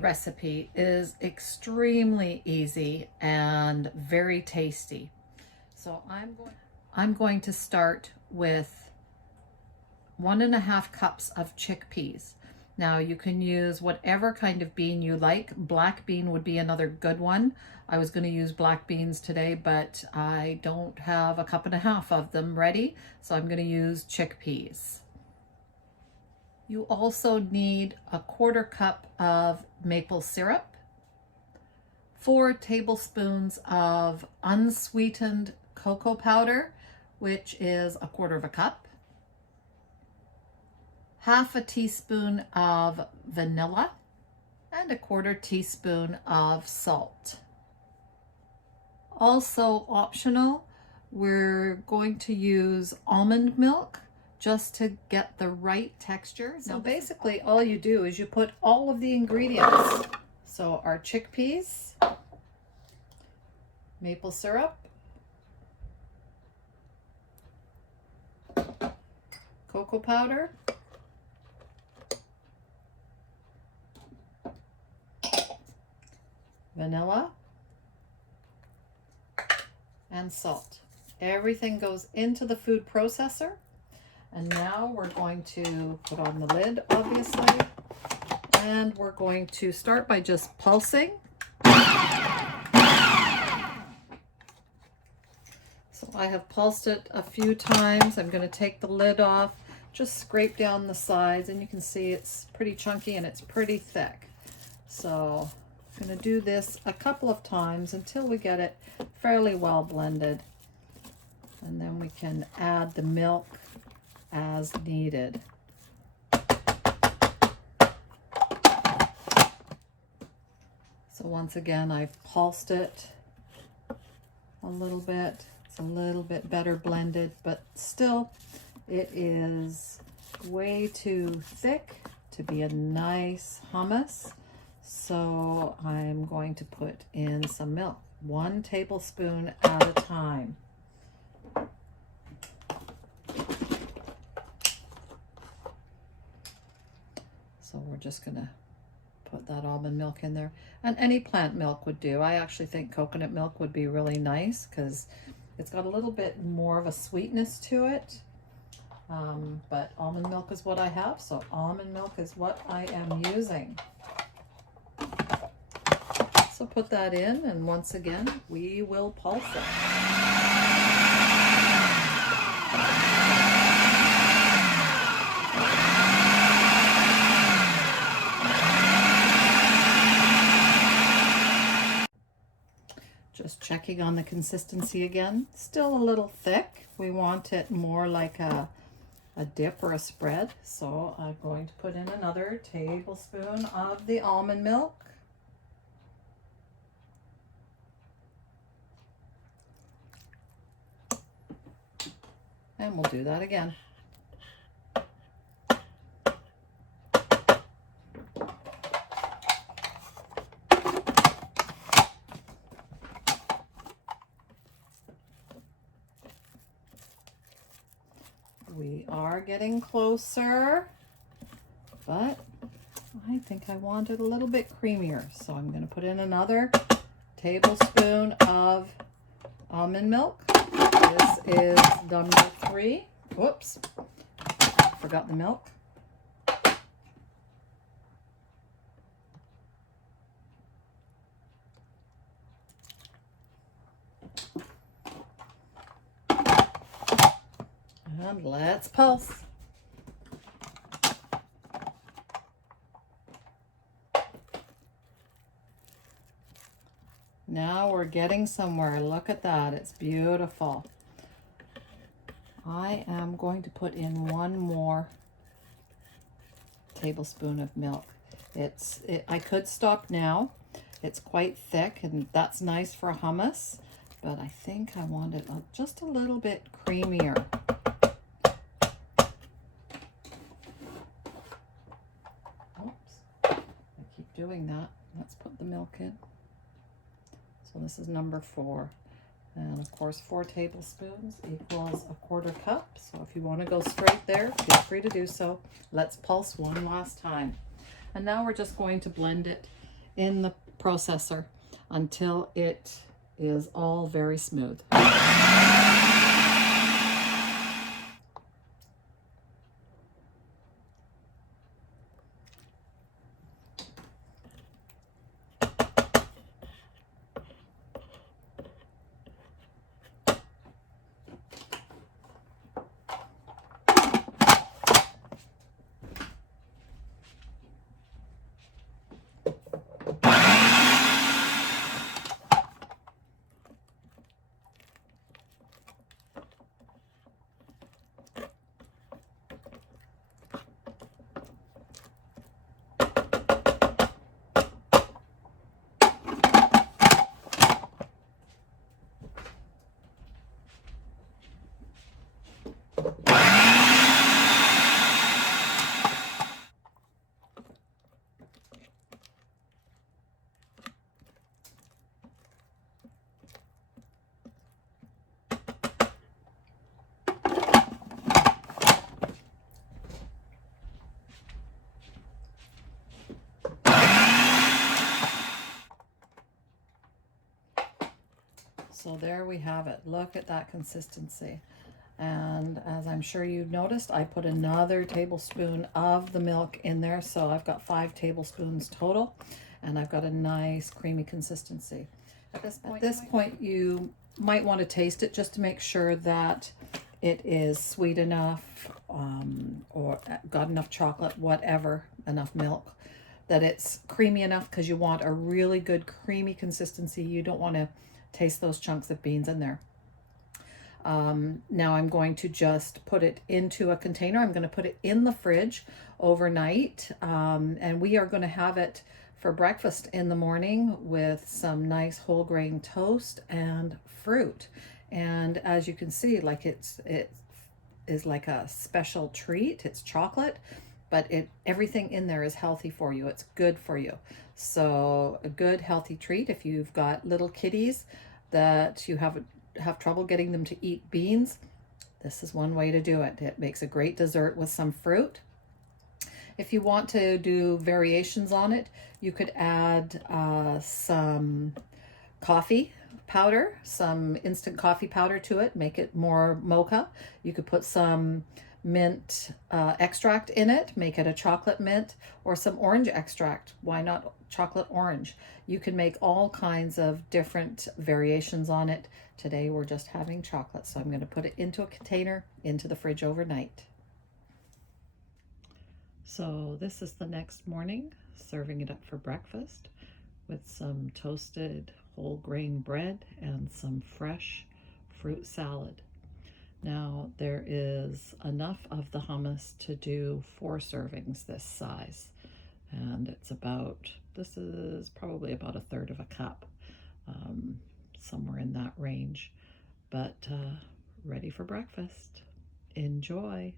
recipe is extremely easy and very tasty. So I'm going to start with 1.5 cups of chickpeas. Now you can use whatever kind of bean you like. Black bean would be another good one. I was going to use black beans today, but I don't have 1.5 cups of them ready, so I'm going to use chickpeas. You also need 1/4 cup of maple syrup, 4 tablespoons of unsweetened cocoa powder, which is 1/4 cup, 1/2 teaspoon of vanilla, and 1/4 teaspoon of salt. Also optional, we're going to use almond milk just to get the right texture. So basically all you do is you put all of the ingredients. So our chickpeas, maple syrup, cocoa powder, vanilla, and salt. Everything goes into the food processor. And now we're going to put on the lid, obviously, and we're going to start by just pulsing. So I have pulsed it a few times. I'm going to take the lid off, just scrape down the sides, and you can see it's pretty chunky and it's pretty thick. So I'm going to do this a couple of times until we get it fairly well blended. And then we can add the milk as needed. So once again, I've pulsed it a little bit. It's a little bit better blended, but still it is way too thick to be a nice hummus. So I'm going to put in some milk, 1 tablespoon at a time. So we're just going to put that almond milk in there. And any plant milk would do. I actually think coconut milk would be really nice because it's got a little bit more of a sweetness to it. But almond milk is what I have, so almond milk is what I am using. So put that in, and once again, we will pulse it. Just checking on the consistency again. Still a little thick. We want it more like a dip or a spread. So I'm going to put in another tablespoon of the almond milk. And we'll do that again. We are getting closer, but I think I want it a little bit creamier. So I'm going to put in another tablespoon of almond milk. This is number 3. Whoops, forgot the milk. And let's pulse. Now we're getting somewhere. Look at that. It's beautiful. I am going to put in 1 more tablespoon of milk. I could stop now. It's quite thick, and that's nice for hummus, but I think I want it just a little bit creamier. Doing that. Let's put the milk in. So this is number 4. And of course 4 tablespoons equals 1/4 cup. So if you want to go straight there, feel free to do so. Let's pulse one last time. And now we're just going to blend it in the processor until it is all very smooth. So there we have it. Look at that consistency. And as I'm sure you noticed, I put another tablespoon of the milk in there. So I've got 5 tablespoons total, and I've got a nice creamy consistency. At this point, you might want to taste it just to make sure that it is sweet enough, or got enough chocolate, whatever, enough milk, that it's creamy enough, because you want a really good creamy consistency. You don't want to taste those chunks of beans in there. Now I'm going to just put it into a container. I'm going to put it in the fridge overnight, and we are going to have it for breakfast in the morning with some nice whole grain toast and fruit. And as you can see, like it is like a special treat. It's chocolate, but everything in there is healthy for you. It's good for you. So a good healthy treat. If you've got little kitties that you have trouble getting them to eat beans, this is one way to do it. It makes a great dessert with some fruit. If you want to do variations on it, you could add some coffee powder, some instant coffee powder to it, make it more mocha. You could put some mint extract in it, make it a chocolate mint, or some orange extract. Why not chocolate orange? You can make all kinds of different variations on it. Today we're just having chocolate, so I'm going to put it into a container into the fridge overnight. So this is the next morning, serving it up for breakfast with some toasted whole grain bread and some fresh fruit salad. Now there is enough of the hummus to do 4 servings this size, and this is probably about 1/3 of a cup, somewhere in that range, but ready for breakfast. Enjoy.